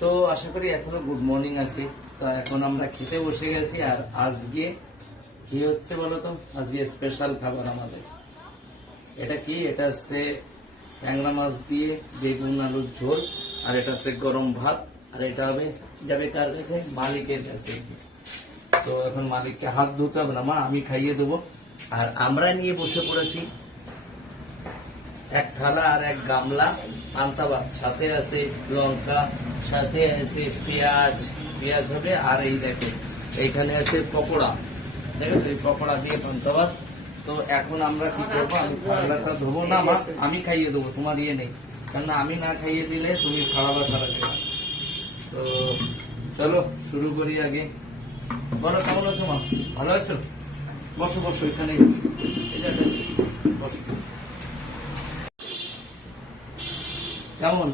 তো আশা করি এখনো গুড মর্নিং আছে। তো এখন আমরা খেতে বসে গেছি। আর আজকে কি হচ্ছে বলতো, আজকে স্পেশাল খাবার আমাদের। এটা কি, এটা হচ্ছে ট্যাংরা মাছ দিয়ে বেগুন আলুর ঝোল, আর এটা হচ্ছে গরম ভাত, আর এটা হবে যাবে কার কাছে, মালিকের কাছে। তো এখন মালিককে হাত ধুতে হবে না মা, আমি খাইয়ে দেবো। আর আমরা নিয়ে বসে পড়েছি এক থালা আর এক গামলা পান্তা ভাত, সাথে আছে লঙ্কা, সাথে আছে পেঁয়াজ, পেঁয়াজ হবে। আর এই দেখো এইখানে আছে পকোড়া, দেখেছো এই পকোড়া দিয়ে পান্তা ভাত। তো এখন আমরা কি করবো, আমি থালাটা ধোবো না মা, আমি খাইয়ে দেবো, তোমার ইয়ে নেই, কেননা আমি না খাইয়ে দিলে তুমি ছাড়াবা ছাড়াবে। তো চলো শুরু করি। আগে বলো কেমন আছো মা, ভালো আছো? বসো বসো, এখানেই বসো, এই জায়গাটায় বসো। কেমন